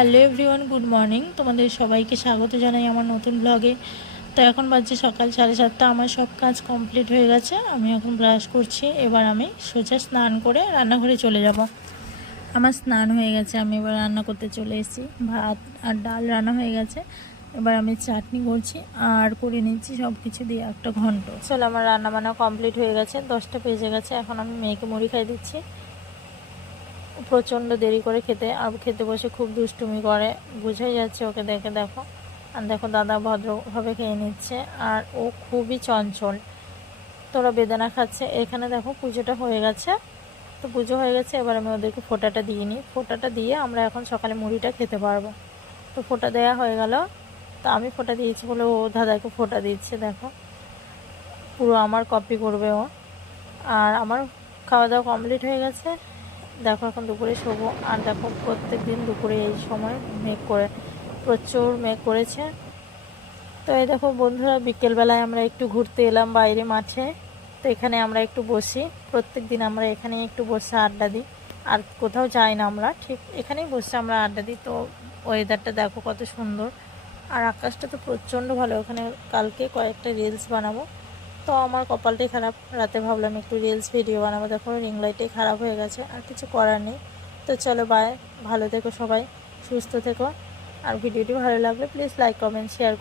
Hello everyone, good morning. তোমাদের সবাইকে স্বাগত জানাই আমার নতুন ব্লগে। তো এখন বাজছে সকাল 7:30। আমার সব কাজ কমপ্লিট হয়ে গেছে। আমি এখন ব্রাশ করছি। এবার আমি সোজা স্নান করে রান্নাঘরে চলে যাব। আমার স্নান হয়ে গেছে, আমি এবার রান্না করতে চলে এসেছি। ভাত আর ডাল রান্না হয়ে গেছে। এবার আমি চাটনি করছি আর করে নিচ্ছি সব কিছু দিয়ে একটা ঘন্ট। চলো, আমার রান্না বান্না কমপ্লিট হয়ে গেছে। 10টা বেজে গেছে। এখন আমি মেয়েকে মুড়ি খাই দিচ্ছি। প্রচণ্ড দেরি করে খেতে, আর খেতে বসে খুব দুষ্টুমি করে, বুঝেই যাচ্ছে ওকে দেখে। দেখো, আর দেখো দাদা ভদ্রভাবে খেয়ে নিচ্ছে, আর ও খুবই চঞ্চল। তোরা বেদানা খাচ্ছে। এখানে দেখো পুজোটা হয়ে গেছে। তো পুজো হয়ে গেছে, এবার আমি ওদেরকে ফোঁটাটা দিয়ে নিই। ফোঁটাটা দিয়ে আমরা এখন সকালে মুড়িটা খেতে পারবো। তো ফোঁটা দেওয়া হয়ে গেল। তো আমি ফোঁটা দিয়েছি বলে ও দাদাকে ফোঁটা দিচ্ছে। দেখো, পুরো আমার কপি করবে ও। আর আমার খাওয়া দাওয়া কমপ্লিট হয়ে গেছে। দেখো এখন দুপুরে শোবো। আর দেখো, প্রত্যেক দিন দুপুরে এই সময় প্রচুর মেঘ করেছে। তো এই দেখো বন্ধুরা, বিকেলবেলায় আমরা একটু ঘুরতে এলাম বাইরে মাঠে। তো এখানে আমরা একটু বসি। প্রত্যেক দিন আমরা এখানে একটু বসে আড্ডা দিই। আর কোথাও যাই না, আমরা ঠিক এখানেই বসে আমরা আড্ডা দিই। তো ওয়েদারটা দেখো কত সুন্দর, আর আকাশটা তো প্রচণ্ড ভালো। ওখানে কালকে কয়েকটা রিলস বানাবো। তো আমার কপালটাই খারাপ, রাতে ভাবলাম একটু রিলস ভিডিও বানাবো। দেখো রিং লাইটটাই খারাপ হয়ে গেছে, আর কিছু করার নেই। তো চলো, বাই। ভালো থেকো সবাই, সুস্থ থেকো। আর ভিডিওটি ভালো লাগলে প্লিজ লাইক, কমেন্ট, শেয়ার